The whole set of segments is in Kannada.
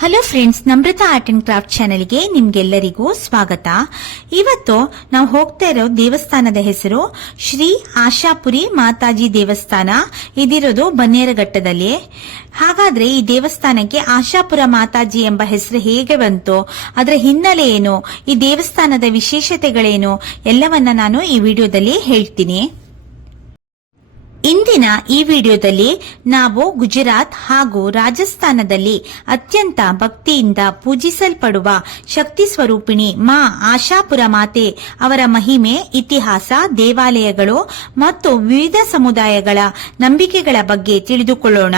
Hello friends, Namrata art and craft ಚಾನೆಲ್ಗೆ ನಿಮ್ಗೆಲ್ಲರಿಗೂ ಸ್ವಾಗತ. ಇವತ್ತು ನಾವು ಹೋಗ್ತಾ ಇರೋ ದೇವಸ್ಥಾನದ ಹೆಸರು ಶ್ರೀ ಆಶಾಪುರಿ ಮಾತಾಜಿ ದೇವಸ್ಥಾನ. ಇದಿರೋದು ಬನ್ನೇರಘಟ್ಟದಲ್ಲಿ. ಹಾಗಾದ್ರೆ ಈ ದೇವಸ್ಥಾನಕ್ಕೆ ಆಶಾಪುರ ಮಾತಾಜಿ ಎಂಬ ಹೆಸರು ಹೇಗೆ ಬಂತು, ಅದರ ಹಿನ್ನೆಲೆ ಏನು, ಈ ದೇವಸ್ಥಾನದ ವಿಶೇಷತೆಗಳೇನು ಎಲ್ಲವನ್ನ ನಾನು ಈ ವಿಡಿಯೋದಲ್ಲಿ ಹೇಳ್ತೀನಿ. ಇಂದಿನ ಈ ವಿಡಿಯೋದಲ್ಲಿ ನಾವು ಗುಜರಾತ್ ಹಾಗೂ ರಾಜಸ್ಥಾನದಲ್ಲಿ ಅತ್ಯಂತ ಭಕ್ತಿಯಿಂದ ಪೂಜಿಸಲ್ಪಡುವ ಶಕ್ತಿ ಸ್ವರೂಪಿಣಿ ಮಾ ಆಶಾಪುರ ಮಾತೆ ಅವರ ಮಹಿಮೆ, ಇತಿಹಾಸ, ದೇವಾಲಯಗಳು ಮತ್ತು ವಿವಿಧ ಸಮುದಾಯಗಳ ನಂಬಿಕೆಗಳ ಬಗ್ಗೆ ತಿಳಿದುಕೊಳ್ಳೋಣ.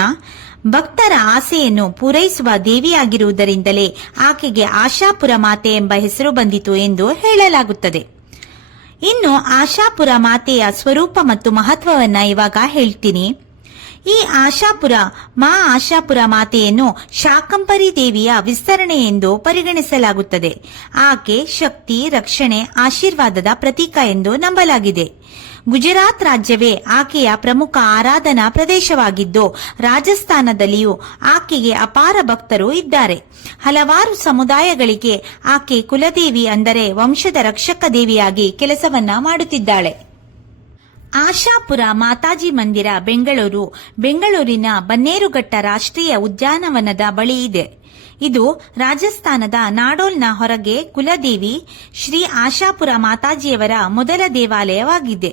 ಭಕ್ತರ ಆಸೆಯನ್ನು ಪೂರೈಸುವ ದೇವಿಯಾಗಿರುವುದರಿಂದಲೇ ಆಕೆಗೆ ಆಶಾಪುರ ಮಾತೆ ಎಂಬ ಹೆಸರು ಬಂದಿತು ಎಂದು ಹೇಳಲಾಗುತ್ತದೆ. ಇನ್ನು ಆಶಾಪುರ ಮಾತೆಯ ಸ್ವರೂಪ ಮತ್ತು ಮಹತ್ವವನ್ನ ಇವಾಗ ಹೇಳ್ತೀನಿ. ಈ ಮಾ ಆಶಾಪುರ ಮಾತೆಯನ್ನು ಶಾಕಂಭರಿ ದೇವಿಯ ವಿಸ್ತರಣೆ ಎಂದು ಪರಿಗಣಿಸಲಾಗುತ್ತದೆ. ಆಕೆ ಶಕ್ತಿ, ರಕ್ಷಣೆ, ಆಶೀರ್ವಾದದ ಪ್ರತೀಕ ಎಂದು ನಂಬಲಾಗಿದೆ. ಗುಜರಾತ್ ರಾಜ್ಯವೇ ಆಕೆಯ ಪ್ರಮುಖ ಆರಾಧನಾ ಪ್ರದೇಶವಾಗಿದ್ದು, ರಾಜಸ್ಥಾನದಲ್ಲಿಯೂ ಆಕೆಗೆ ಅಪಾರ ಭಕ್ತರು ಇದ್ದಾರೆ. ಹಲವಾರು ಸಮುದಾಯಗಳಿಗೆ ಆಕೆ ಕುಲದೇವಿ, ಅಂದರೆ ವಂಶದ ರಕ್ಷಕ ದೇವಿಯಾಗಿ ಕೆಲಸವನ್ನ ಮಾಡುತ್ತಿದ್ದಾಳೆ. ಆಶಾಪುರ ಮಾತಾಜಿ ಮಂದಿರ ಬೆಂಗಳೂರಿನ ಬನ್ನೇರುಘಟ್ಟ ರಾಷ್ಟ್ರೀಯ ಉದ್ಯಾನವನದ ಬಳಿ ಇದೆ. ಇದು ರಾಜಸ್ಥಾನದ ನಾಡೋಲ್ನ ಹೊರಗೆ ಕುಲದೇವಿ ಶ್ರೀ ಆಶಾಪುರ ಮಾತಾಜಿಯವರ ಮೊದಲ ದೇವಾಲಯವಾಗಿದೆ.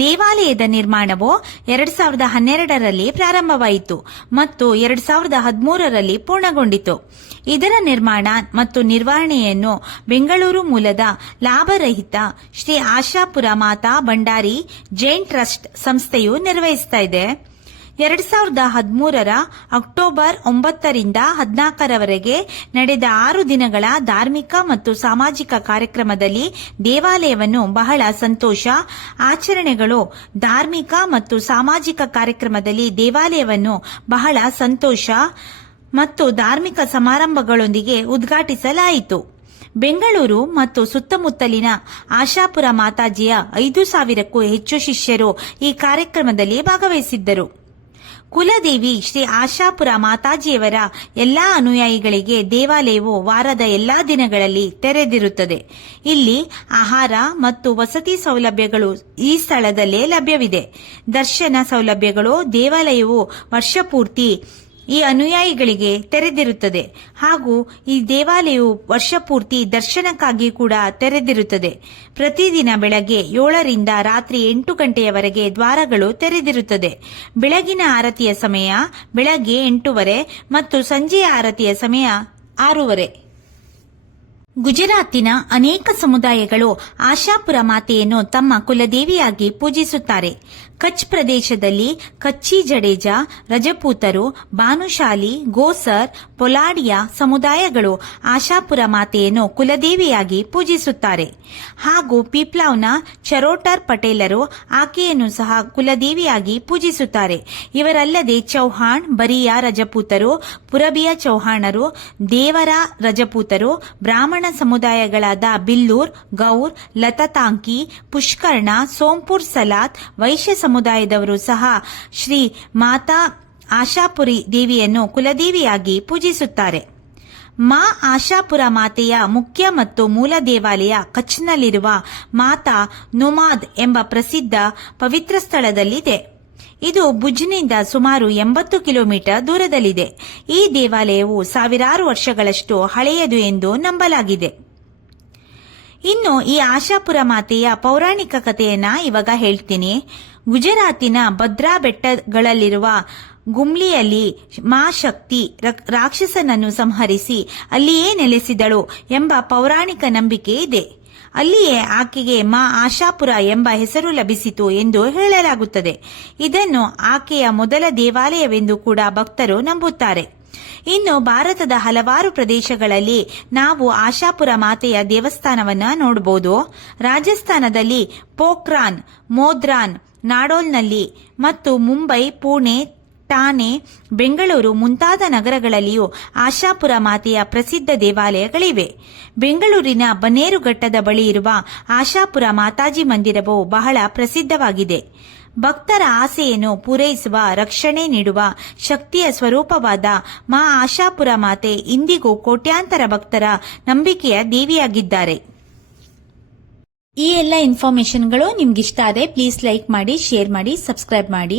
ದೇವಾಲಯದ ನಿರ್ಮಾಣವು 2012ರಲ್ಲಿ ಪ್ರಾರಂಭವಾಯಿತು ಮತ್ತು 2013ರಲ್ಲಿ ಪೂರ್ಣಗೊಂಡಿತು. ಇದರ ನಿರ್ಮಾಣ ಮತ್ತು ನಿರ್ವಹಣೆಯನ್ನು ಬೆಂಗಳೂರು ಮೂಲದ ಲಾಭರಹಿತ ಶ್ರೀ ಆಶಾಪುರ ಮಾತಾ ಭಂಡಾರಿ ಜೈನ್ ಟ್ರಸ್ಟ್ ಸಂಸ್ಥೆಯು ನಿರ್ವಹಿಸ್ತಾ ಇದೆ. 2013ರ ಅಕ್ಟೋಬರ್ 9ರಿಂದ 14ರವರೆಗೆ ನಡೆದ 6 ದಿನಗಳ ಧಾರ್ಮಿಕ ಮತ್ತು ಸಾಮಾಜಿಕ ಕಾರ್ಯಕ್ರಮದಲ್ಲಿ ದೇವಾಲಯವನ್ನು ಬಹಳ ಸಂತೋಷ ಆಚರಣೆಗಳು ಧಾರ್ಮಿಕ ಮತ್ತು ಸಾಮಾಜಿಕ ಕಾರ್ಯಕ್ರಮದಲ್ಲಿ ದೇವಾಲಯವನ್ನು ಬಹಳ ಸಂತೋಷ ಮತ್ತು ಧಾರ್ಮಿಕ ಸಮಾರಂಭಗಳೊಂದಿಗೆ ಉದ್ಘಾಟಿಸಲಾಯಿತು. ಬೆಂಗಳೂರು ಮತ್ತು ಸುತ್ತಮುತ್ತಲಿನ ಆಶಾಪುರ ಮಾತಾಜಿಯ 5,000ಕ್ಕೂ ಹೆಚ್ಚು ಶಿಷ್ಯರು ಈ ಕಾರ್ಯಕ್ರಮದಲ್ಲಿ ಭಾಗವಹಿಸಿದ್ದರು. ಕುಲದೇವಿ ಶ್ರೀ ಆಶಾಪುರ ಮಾತಾಜಿಯವರ ಎಲ್ಲಾ ಅನುಯಾಯಿಗಳಿಗೆ ದೇವಾಲಯವು ವಾರದ ಎಲ್ಲಾ ದಿನಗಳಲ್ಲಿ ತೆರೆದಿರುತ್ತದೆ. ಇಲ್ಲಿ ಆಹಾರ ಮತ್ತು ವಸತಿ ಸೌಲಭ್ಯಗಳು ಈ ಸ್ಥಳದಲ್ಲೇ ಲಭ್ಯವಿದೆ. ದರ್ಶನ ಸೌಲಭ್ಯಗಳು ದೇವಾಲಯವು ವರ್ಷಪೂರ್ತಿ ಈ ಅನುಯಾಯಿಗಳಿಗೆ ತೆರೆದಿರುತ್ತದೆ ಹಾಗೂ ಈ ದೇವಾಲಯವು ವರ್ಷಪೂರ್ತಿ ದರ್ಶನಕ್ಕಾಗಿ ಕೂಡ ತೆರೆದಿರುತ್ತದೆ. ಪ್ರತಿದಿನ ಬೆಳಗ್ಗೆ 7ರಿಂದ ರಾತ್ರಿ 8 ಗಂಟೆಯವರೆಗೆ ದ್ವಾರಗಳು ತೆರೆದಿರುತ್ತದೆ. ಬೆಳಗಿನ ಆರತಿಯ ಸಮಯ ಬೆಳಗ್ಗೆ 8:30 ಮತ್ತು ಸಂಜೆಯ ಆರತಿಯ ಸಮಯ 6:30. ಗುಜರಾತಿನ ಅನೇಕ ಸಮುದಾಯಗಳು ಆಶಾಪುರ ಮಾತೆಯನ್ನು ತಮ್ಮ ಕುಲದೇವಿಯಾಗಿ ಪೂಜಿಸುತ್ತಾರೆ. ಕಚ್ ಪ್ರದೇಶದಲ್ಲಿ ಕಚ್ಚಿ ಜಡೇಜಾ, ರಜಪೂತರು, ಭಾನುಶಾಲಿ, ಗೋಸರ್, ಪೊಲಾಡಿಯಾ ಸಮುದಾಯಗಳು ಆಶಾಪುರ ಮಾತೆಯನ್ನು ಕುಲದೇವಿಯಾಗಿ ಪೂಜಿಸುತ್ತಾರೆ. ಹಾಗೂ ಪೀಪ್ಲಾವ್ನ ಚರೋಟರ್ ಪಟೇಲರು ಆಕೆಯನ್ನು ಸಹ ಕುಲದೇವಿಯಾಗಿ ಪೂಜಿಸುತ್ತಾರೆ. ಇವರಲ್ಲದೆ ಚೌಹಾಣ್, ಬರಿಯಾ ರಜಪೂತರು, ಪುರಬಿಯ ಚೌಹಾಣರು, ದೇವರ ರಜಪೂತರು, ಬ್ರಾಹ್ಮಣ ಸಮುದಾಯಗಳಾದ ಬಿಲ್ಲೂರ್, ಗೌರ್, ಲತಾತಾಂಕಿ, ಪುಷ್ಕರ್ಣ, ಸೋಂಪುರ್ ಸಲಾತ್, ವೈಶ್ಯ ಸಮುದಾಯದವರು ಸಹ ಶ್ರೀ ಮಾತಾ ಆಶಾಪುರಿ ದೇವಿಯನ್ನು ಕುಲದೇವಿಯಾಗಿ ಪೂಜಿಸುತ್ತಾರೆ. ಮಾ ಆಶಾಪುರ ಮಾತೆಯ ಮುಖ್ಯ ಮತ್ತು ಮೂಲ ದೇವಾಲಯ ಕಚ್ನಲ್ಲಿರುವ ಮಾತಾ ನುಮಾದ್ ಎಂಬ ಪ್ರಸಿದ್ಧ ಪವಿತ್ರ ಸ್ಥಳದಲ್ಲಿದೆ. ಇದು ಭುಜ್ನಿಂದ ಸುಮಾರು 80 ಕಿಲೋಮೀಟರ್ ದೂರದಲ್ಲಿದೆ. ಈ ದೇವಾಲಯವು ಸಾವಿರಾರು ವರ್ಷಗಳಷ್ಟು ಹಳೆಯದು ಎಂದು ನಂಬಲಾಗಿದೆ. ಇನ್ನು ಈ ಆಶಾಪುರ ಮಾತೆಯ ಪೌರಾಣಿಕ ಕಥೆಯನ್ನ ಇವಾಗ ಹೇಳ್ತೀನಿ. ಗುಜರಾತಿನ ಭದ್ರಾ ಬೆಟ್ಟಗಳಲ್ಲಿರುವ ಗುಮ್ಲಿಯಲ್ಲಿ ಮಾ ಶಕ್ತಿ ರಾಕ್ಷಸನನ್ನು ಸಂಹರಿಸಿ ಅಲ್ಲಿಯೇ ನೆಲೆಸಿದಳು ಎಂಬ ಪೌರಾಣಿಕ ನಂಬಿಕೆ ಇದೆ. ಅಲ್ಲಿಯೇ ಆಕೆಗೆ ಮಾ ಆಶಾಪುರ ಎಂಬ ಹೆಸರು ಲಭಿಸಿತು ಎಂದು ಹೇಳಲಾಗುತ್ತದೆ. ಇದನ್ನು ಆಕೆಯ ಮೊದಲ ದೇವಾಲಯವೆಂದು ಕೂಡ ಭಕ್ತರು ನಂಬುತ್ತಾರೆ. ಇನ್ನು ಭಾರತದ ಹಲವಾರು ಪ್ರದೇಶಗಳಲ್ಲಿ ನಾವು ಆಶಾಪುರ ಮಾತೆಯ ದೇವಸ್ಥಾನವನ್ನ ನೋಡಬಹುದು. ರಾಜಸ್ಥಾನದಲ್ಲಿ ಪೋಖ್ರಾನ್, ಮೋಧ್ರಾನ್, ನಾಡೋಲ್ನಲ್ಲಿ ಮತ್ತು ಮುಂಬೈ, ಪುಣೆ, ಠಾಣೆ, ಬೆಂಗಳೂರು ಮುಂತಾದ ನಗರಗಳಲ್ಲಿಯೂ ಆಶಾಪುರ ಮಾತೆಯ ಪ್ರಸಿದ್ಧ ದೇವಾಲಯಗಳಿವೆ. ಬೆಂಗಳೂರಿನ ಬನ್ನೇರುಘಟ್ಟದ ಬಳಿ ಇರುವ ಆಶಾಪುರ ಮಾತಾಜಿ ಮಂದಿರವು ಬಹಳ ಪ್ರಸಿದ್ಧವಾಗಿದೆ. ಭಕ್ತರ ಆಸೆಯನ್ನು ಪೂರೈಸುವ, ರಕ್ಷಣೆ ನೀಡುವ ಶಕ್ತಿಯ ಸ್ವರೂಪವಾದ ಮಾ ಆಶಾಪುರ ಮಾತೆ ಇಂದಿಗೂ ಕೋಟ್ಯಾಂತರ ಭಕ್ತರ ನಂಬಿಕೆಯ ದೇವಿಯಾಗಿದ್ದಾರೆ. ಈ ಎಲ್ಲ ಇನ್ಫಾರ್ಮೇಶನ್ಗಳು ನಿಮ್ಗಿಷ್ಟ ಆದರೆ ಪ್ಲೀಸ್ ಲೈಕ್ ಮಾಡಿ, ಶೇರ್ ಮಾಡಿ, ಸಬ್ಸ್ಕ್ರೈಬ್ ಮಾಡಿ.